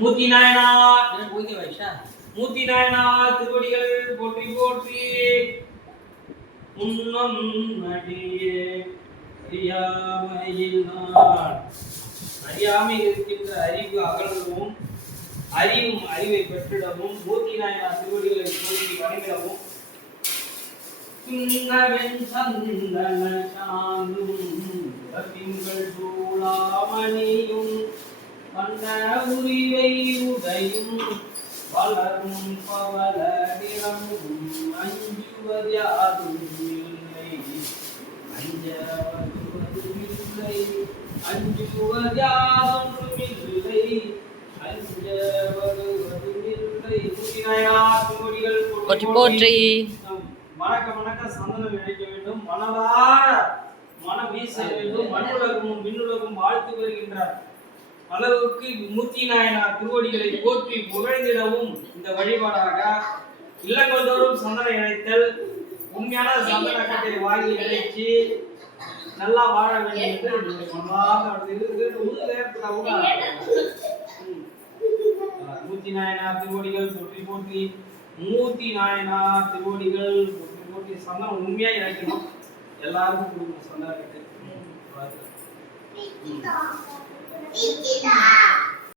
மூர்த்தி நாயனார் போய்க்க வைஷா மூர்த்தி நாயனார் திருவடிகள் போற்றி போற்றி. முன்னம் அடியே அறியாமையில் நான் அறியாமை இருக்கின்ற அறிவு அகலவும் அறிவும் அறிவை பெற்றிடவும் மூர்த்தி நாயனார் திருவடிகளை போற்றி வணங்கிடவும். திங்கள் சூளாமணியும் வண்ண உரிவை உடையும் வளரும் பவள நிறமும் அஞ்சுவது யாரும் இல்லை அஞ்ச வருவதும் இல்லை அஞ்சுவது யாரும் இல்லை அஞ்ச வருவதும் இல்லை. திருவடிகள் போற்றி போற்றி. வணக்க வணக்க சந்தனம் இழைக்க வேண்டும், மனதார மனம் வீச வேண்டும், மண்ணுலகமும் விண்ணுலகும் வாழ்த்து வருகின்றார் அளவுக்கு மூர்த்தி நாயனார் திருவடிகளை போற்றி புகழ்ந்திடவும் இந்த வழிபாடாக இல்லங்கள் தோறும் சந்தனம் இழைத்தல், உண்மையான சந்தன கட்டை வாங்கி இழைச்சி நல்லா வாழ வேண்டும் என்று மூர்த்தி நாயனார் திருவடிகள் போற்றி போற்றி. மூர்த்தி நாயனார் திருவடிகள் போற்றி போற்றி. சந்தனம் உண்மையா இழைக்கணும், எல்லாருக்கும் கொடுக்கணும் சந்தன கட்டை.